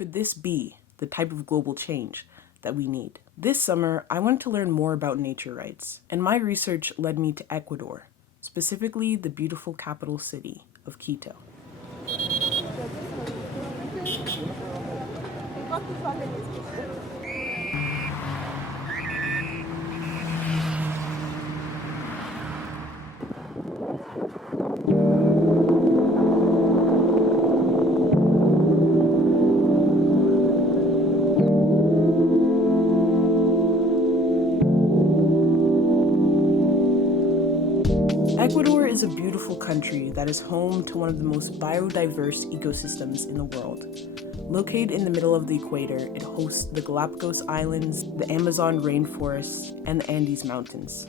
Could this be the type of global change that we need? This summer, I wanted to learn more about nature rights, and my research led me to Ecuador, specifically the beautiful capital city of Quito. Ecuador is a beautiful country that is home to one of the most biodiverse ecosystems in the world. Located in the middle of the equator, it hosts the Galapagos Islands, the Amazon rainforest, and the Andes Mountains.